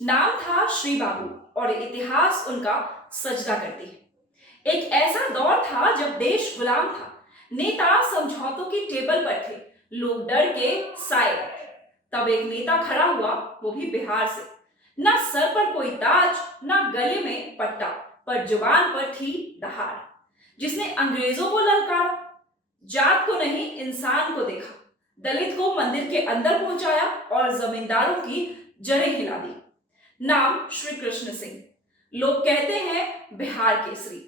नाम था श्री बाबू और इतिहास उनका सजदा करती है। एक ऐसा दौर था जब देश गुलाम था, नेता समझौतों की टेबल पर थे, लोग डर के साए पर थे। तब एक नेता खड़ा हुआ, वो भी बिहार से। ना सर पर कोई ताज, ना गले में पट्टा, पर जुबान पर थी दहाड़। जिसने अंग्रेजों को ललकारा, जात को नहीं इंसान को देखा, दलित को मंदिर के अंदर पहुंचाया और जमींदारों की जड़ें हिला दी। नाम श्री कृष्ण सिंह। लोग कहते हैं बिहार केसरी,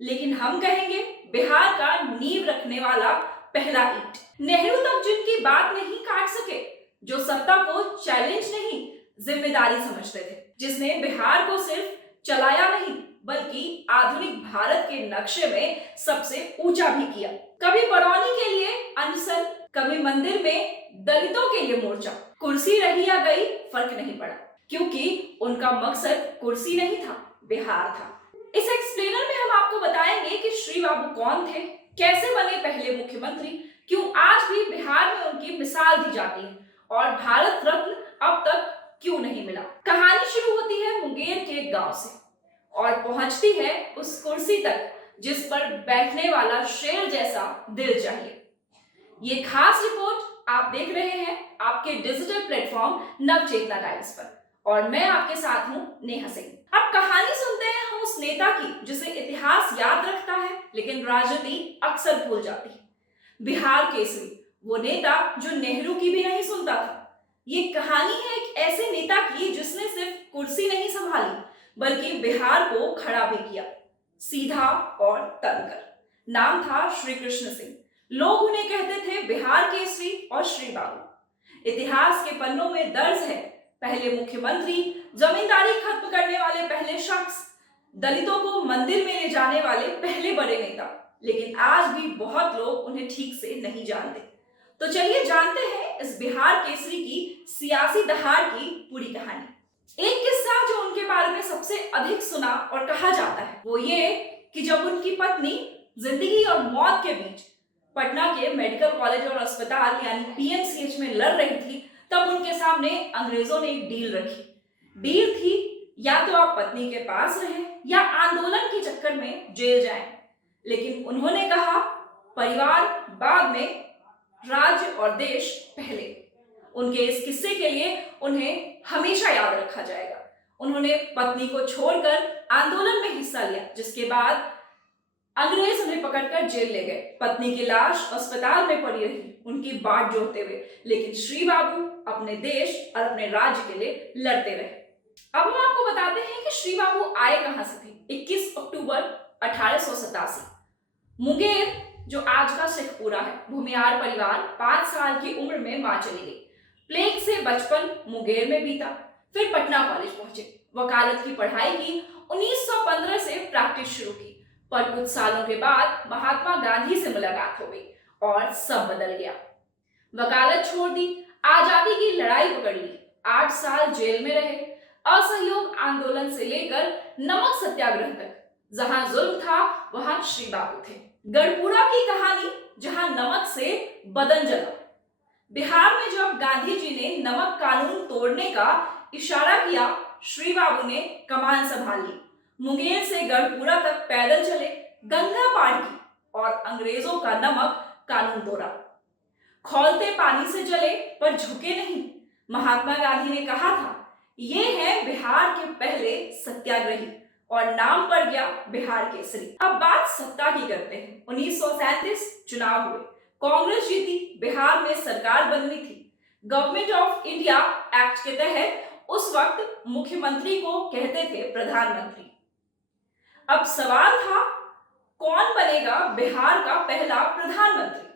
लेकिन हम कहेंगे बिहार का नींव रखने वाला पहला ईंट। नेहरू तक जिनकी बात नहीं काट सके, जो सत्ता को चैलेंज नहीं जिम्मेदारी समझते थे, जिसने बिहार को सिर्फ चलाया नहीं बल्कि आधुनिक भारत के नक्शे में सबसे ऊंचा भी किया। कभी बरौनी के लिए अनशन, कभी मंदिर में दलितों के लिए मोर्चा। कुर्सी रही या गई फर्क नहीं पड़ा, क्योंकि उनका मकसद कुर्सी नहीं था, बिहार था। इस एक्सप्लेनर में हम आपको बताएंगे कि श्री बाबू कौन थे, कैसे बने पहले मुख्यमंत्री, क्यों आज भी बिहार में उनकी मिसाल दी जाती है और भारत रत्न अब तक क्यों नहीं मिला। कहानी शुरू होती है मुंगेर के एक गांव से और पहुंचती है उस कुर्सी तक जिस पर बैठने वाला शेर जैसा दिल चाहिए। ये खास रिपोर्ट आप देख रहे हैं आपके डिजिटल प्लेटफॉर्म नवचेतना टाइम्स पर और मैं आपके साथ हूं नेहा सिंह। अब कहानी सुनते हैं हम उस नेता की जिसे इतिहास याद रखता है लेकिन राजनीति अक्सर भूल जाती है। बिहार केसरी, वो नेता जो नेहरू की भी नहीं सुनता था। ये कहानी है एक ऐसे नेता की जिसने सिर्फ कुर्सी नहीं संभाली बल्कि बिहार को खड़ा भी किया, सीधा और तनकर। नाम था श्री कृष्ण सिंह। लोग उन्हें कहते थे बिहार केसरी और श्री बाबू। इतिहास के पन्नों में दर्ज है पहले मुख्यमंत्री, जमींदारी खत्म करने वाले पहले शख्स, दलितों को मंदिर में ले जाने वाले पहले बड़े नेता। लेकिन आज भी बहुत लोग उन्हें ठीक से नहीं जानते। तो चलिए जानते हैं इस बिहार केसरी की सियासी दहाड़ की पूरी कहानी। एक किस्सा जो उनके बारे में सबसे अधिक सुना और कहा जाता है वो ये कि जब उनकी पत्नी जिंदगी और मौत के बीच पटना के मेडिकल कॉलेज और अस्पताल यानी पीएमसीएच में लड़ रही थी, तब उनके सामने अंग्रेजों ने एक डील रखी। डील थी या तो आप पत्नी के पास रहें या आंदोलन के चक्कर में जेल जाएं। लेकिन उन्होंने कहा परिवार बाद में, राज्य और देश पहले। उनके इस किस्से के लिए उन्हें हमेशा याद रखा जाएगा। उन्होंने पत्नी को छोड़कर आंदोलन में हिस्सा लिया, जिसके बाद अंग्रेज उन्हें पकड़कर जेल ले गए। पत्नी की लाश अस्पताल में पड़ी रही उनकी बाट जोड़ते हुए, लेकिन श्री बाबू अपने देश और अपने राज्य के लिए लड़ते रहे। अब हम आपको बताते हैं कि श्री बाबू आए कहां से थे। 21 अक्टूबर 1887 मुंगेर, जो आज का शेखपुरा है, भूमियार परिवार 5 साल की उम्र में मां चली गई। प्लेग से बचपन मुंगेर में बीता, फिर पटना कॉलेज पहुंचे, वकालत की पढ़ाई की, 1915 से प्रैक्टिस शुरू की। पर कुछ सालों के बाद महात्मा गांधी से मुलाकात हो गई और सब बदल गया। वकालत छोड़ दी, आजादी की लड़ाई पकड़ ली, 8 साल जेल में रहे। असहयोग आंदोलन से लेकर नमक सत्याग्रह तक, जहां जुल्म था वहां श्री बाबू थे। गढ़पुरा की कहानी, जहां नमक से बदन जला। बिहार में जब गांधी जी ने नमक कानून तोड़ने का इशारा किया, श्री बाबू ने कमान संभाल ली। मुंगेर से गढ़पुरा तक पैदल चले, गंगा पार की और अंग्रेजों का नमक कानून तोड़ा। खौलते पानी से जले पर झुके नहीं। महात्मा गांधी ने कहा था ये है बिहार के पहले सत्याग्रही और नाम पड़ गया बिहार केसरी। अब बात सत्ता की करते हैं। 1937 चुनाव हुए, कांग्रेस जीती, बिहार में सरकार बननी थी। गवर्नमेंट ऑफ इंडिया एक्ट के तहत उस वक्त मुख्यमंत्री को कहते थे प्रधानमंत्री। अब सवाल था कौन बनेगा बिहार का पहला प्रधानमंत्री।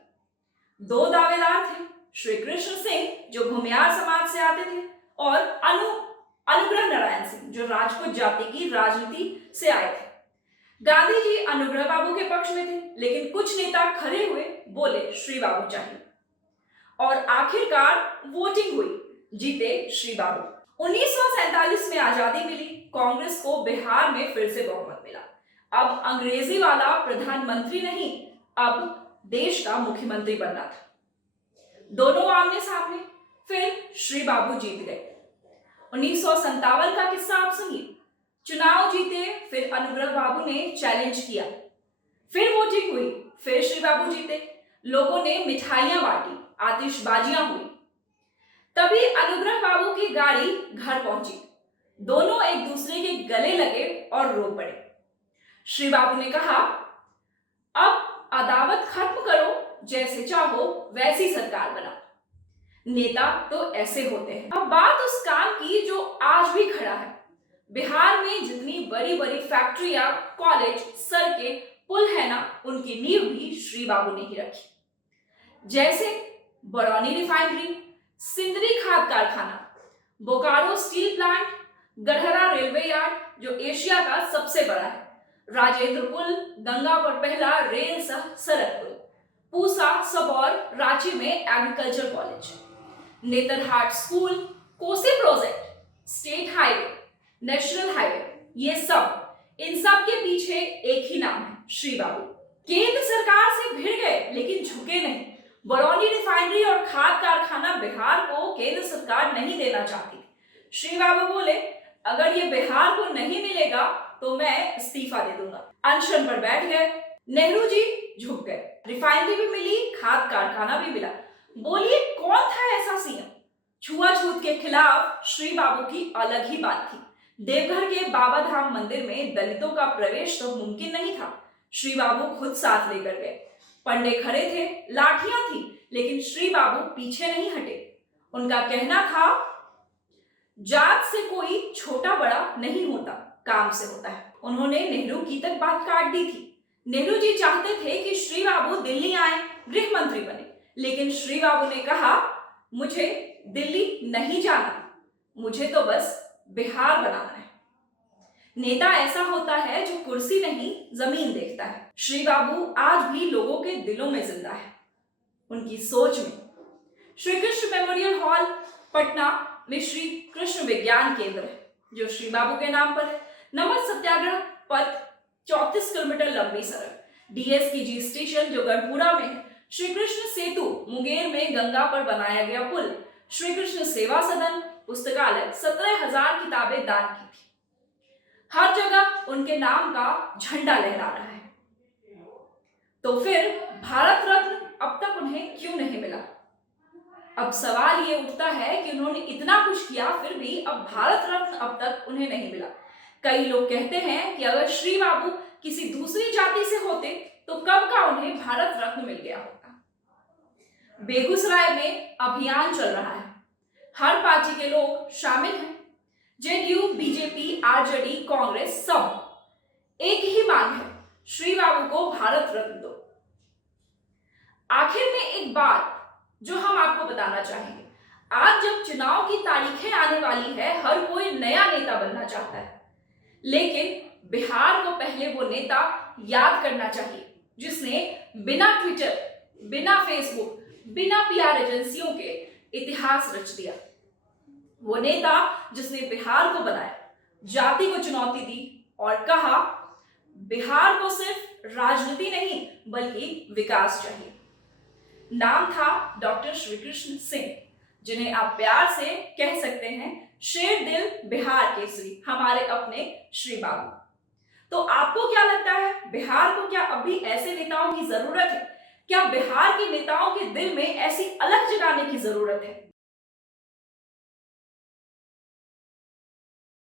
2 दावेदार थे, श्री कृष्ण सिंह जो भूमियार समाज से आते थे और अनुग्रह नारायण सिंह जो राजपूत जाति की राजनीति से आए थे। गांधी जी अनुग्रह बाबू के पक्ष में थे, लेकिन कुछ नेता खड़े हुए, बोले श्री बाबू चाहिए और आखिरकार वोटिंग हुई, जीते श्री बाबू। 1947 में आजादी मिली, कांग्रेस को बिहार में फिर से बहुमत मिला। अब अंग्रेजी वाला प्रधानमंत्री नहीं, अब देश का मुख्यमंत्री बनना था। दोनों आमने सामने, फिर श्री बाबू जीत गए। 1957 का चुनाव जीते, फिर अनुग्रह बाबू ने चैलेंज किया, फिर वोटिंग हुई, फिर श्री बाबू जीते। लोगों ने मिठाइयां बांटी, आतिशबाजियां हुई। तभी अनुग्रह बाबू की गाड़ी घर पहुंची। दोनों एक दूसरे के गले लगे और रो पड़े। श्री बाबू ने कहा, अब अदावत खत्म करो, जैसे चाहो वैसी सरकार बनाओ। नेता तो ऐसे होते हैं। अब बात उस काम की जो आज भी खड़ा है। बिहार में जितनी बड़ी बड़ी फैक्ट्रियां, कॉलेज, सड़कें, पुल है ना, उनकी नींव भी श्री बाबू ने ही रखी। जैसे बरौनी रिफाइनरी, सिंदरी खाद कारखाना, Bokaro steel plant, Garhara railway yard जो एशिया का सबसे बड़ा है, राजेंद्र पुल, गंगा पर पहला रेल सह सड़क पुल, पूसा, सबौर, रांची में agriculture college, Netarhat school, Kosi project, state highway, national highway, ये सब, इन सब के पीछे एक ही नाम है, श्री बाबू। केंद्र सरकार से भिड़ गए लेकिन झुके नहीं। बरौनी रिफाइनरी और खाद कारखाना बिहार को केंद्र सरकार नहीं देना चाहती। श्री बाबू बोले, अगर ये बिहार को नहीं मिलेगा तो मैं इस्तीफा दे दूंगा। अनशन पर बैठ गए। नेहरू जी झुक गए। रिफाइनरी भी मिली, खाद कारखाना भी मिला। बोलिए, कौन था ऐसा सीएम? छुआछूत के खिलाफ श्री बाबू की अलग ही बात थी। देवघर के बाबा धाम मंदिर में दलितों का प्रवेश तो मुमकिन नहीं था। श्री बाबू खुद साथ लेकर गए। पंडे खड़े थे, लाठियां थी, लेकिन श्री बाबू पीछे नहीं हटे। उनका कहना था, जात से कोई छोटा बड़ा नहीं होता, काम से होता है। उन्होंने नेहरू की तक बात काट दी थी। नेहरू जी चाहते थे कि श्री बाबू दिल्ली आए, गृह मंत्री बने, लेकिन श्री बाबू ने कहा, मुझे दिल्ली नहीं जाना, मुझे तो बस बिहार बनाना है। नेता ऐसा होता है जो कुर्सी नहीं, जमीन देखता है। श्री बाबू आज भी लोगों के दिलों में जिंदा है, उनकी सोच में। श्री कृष्ण मेमोरियल हॉल पटना में श्री कृष्ण विज्ञान केंद्र है, जो श्री बाबू के नाम पर है। नमक सत्याग्रह पथ 34 किलोमीटर लंबी सड़क, DSKG स्टेशन जो गढ़पुरा में है, श्री कृष्ण सेतु मुंगेर में गंगा पर बनाया गया पुल, श्री कृष्ण सेवा सदन, पुस्तकालय, 17,000 किताबें दान की थी। हर जगह उनके नाम का झंडा लहरा रहा है। तो फिर भारत रत्न अब तक उन्हें क्यों नहीं मिला? अब सवाल ये उठता है कि उन्होंने इतना कुछ किया, फिर भी अब भारत रत्न अब तक उन्हें नहीं मिला। कई लोग कहते हैं कि अगर श्री बाबू किसी दूसरी जाति से होते तो कब का उन्हें भारत रत्न मिल गया होता। बेगूसराय में अभियान चल रहा है, हर पार्टी के लोग शामिल हैं, जेडीयू, बीजेपी, आरजेडी, कांग्रेस, सब एक ही मांग है, श्री बाबू को भारत रत्न दो। आखिर में एक बात जो हम आपको बताना चाहेंगे, आज जब चुनाव की तारीखें आने वाली है, हर कोई नया नेता बनना चाहता है, लेकिन बिहार को पहले वो नेता याद करना चाहिए जिसने बिना ट्विटर, बिना फेसबुक, बिना PR एजेंसियों के इतिहास रच दिया। वो नेता जिसने बिहार को बनाया, जाति को चुनौती दी और कहा, बिहार को सिर्फ राजनीति नहीं बल्कि विकास चाहिए। नाम था डॉक्टर श्री कृष्ण सिंह, जिन्हें आप प्यार से कह सकते हैं शेर दिल बिहार केसरी, हमारे अपने श्री बाबू। तो आपको क्या लगता है, बिहार को क्या अभी ऐसे नेताओं की जरूरत है? क्या बिहार के नेताओं के दिल में ऐसी अलग जगाने की जरूरत है?